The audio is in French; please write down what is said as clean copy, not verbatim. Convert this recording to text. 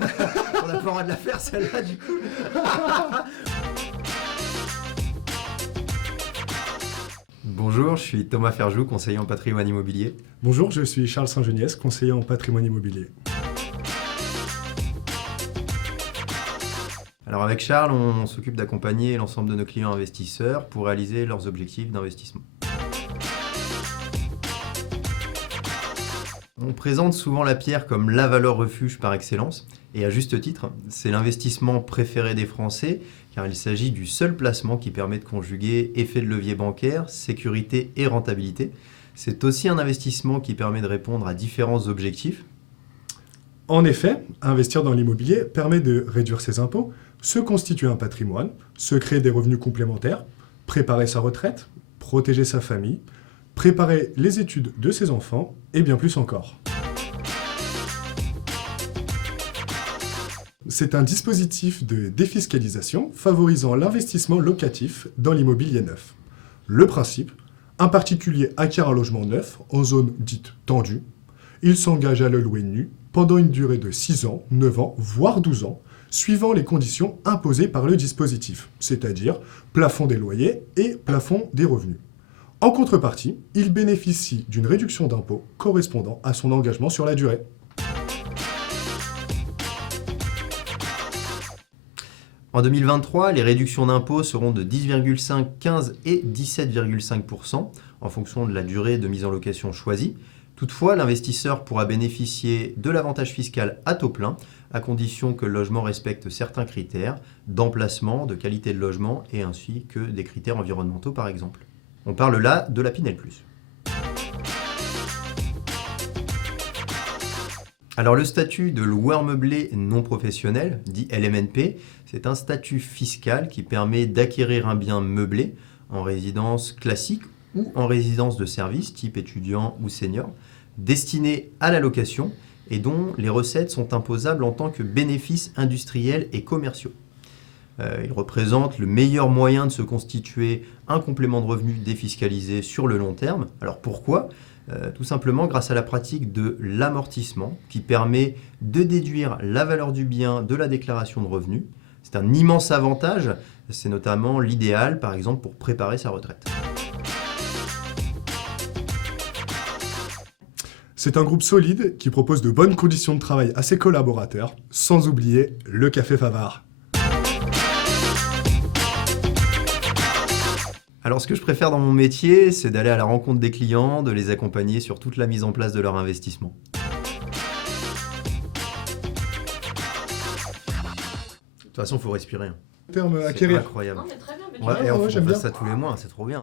On n'a pas le droit de la faire celle-là du coup. Bonjour, je suis Thomas Ferjou, conseiller en patrimoine immobilier. Bonjour, je suis Charles Saint-Geniès, conseiller en patrimoine immobilier. Alors avec Charles, on s'occupe d'accompagner l'ensemble de nos clients investisseurs pour réaliser leurs objectifs d'investissement. On présente souvent la pierre comme la valeur refuge par excellence, et à juste titre, c'est l'investissement préféré des Français, car il s'agit du seul placement qui permet de conjuguer effet de levier bancaire, sécurité et rentabilité. C'est aussi un investissement qui permet de répondre à différents objectifs. En effet, investir dans l'immobilier permet de réduire ses impôts, se constituer un patrimoine, se créer des revenus complémentaires, préparer sa retraite, protéger sa famille, préparer les études de ses enfants et bien plus encore. C'est un dispositif de défiscalisation favorisant l'investissement locatif dans l'immobilier neuf. Le principe, un particulier acquiert un logement neuf en zone dite tendue. Il s'engage à le louer nu pendant une durée de 6 ans, 9 ans, voire 12 ans, suivant les conditions imposées par le dispositif, c'est-à-dire plafond des loyers et plafond des revenus. En contrepartie, il bénéficie d'une réduction d'impôt correspondant à son engagement sur la durée. En 2023, les réductions d'impôts seront de 10,5, 15 et 17,5% en fonction de la durée de mise en location choisie. Toutefois, l'investisseur pourra bénéficier de l'avantage fiscal à taux plein, à condition que le logement respecte certains critères d'emplacement, de qualité de logement et ainsi que des critères environnementaux par exemple. On parle là de la Pinel+. Alors le statut de loueur meublé non professionnel, dit LMNP, c'est un statut fiscal qui permet d'acquérir un bien meublé en résidence classique ou en résidence de service, type étudiant ou senior, destiné à la location et dont les recettes sont imposables en tant que bénéfices industriels et commerciaux. Il représente le meilleur moyen de se constituer un complément de revenu défiscalisé sur le long terme. Alors pourquoi ? Tout simplement grâce à la pratique de l'amortissement qui permet de déduire la valeur du bien de la déclaration de revenus. C'est un immense avantage, c'est notamment l'idéal par exemple pour préparer sa retraite. C'est un groupe solide qui propose de bonnes conditions de travail à ses collaborateurs, sans oublier le café Favard. Alors ce que je préfère dans mon métier, c'est d'aller à la rencontre des clients, de les accompagner sur toute la mise en place de leur investissement. De toute façon, il faut respirer. Terme C'est acquérir. incroyable. Non, mais très bien, mais Ouais, et ouais, on j'aime fait bien. ça tous les mois, c'est trop bien.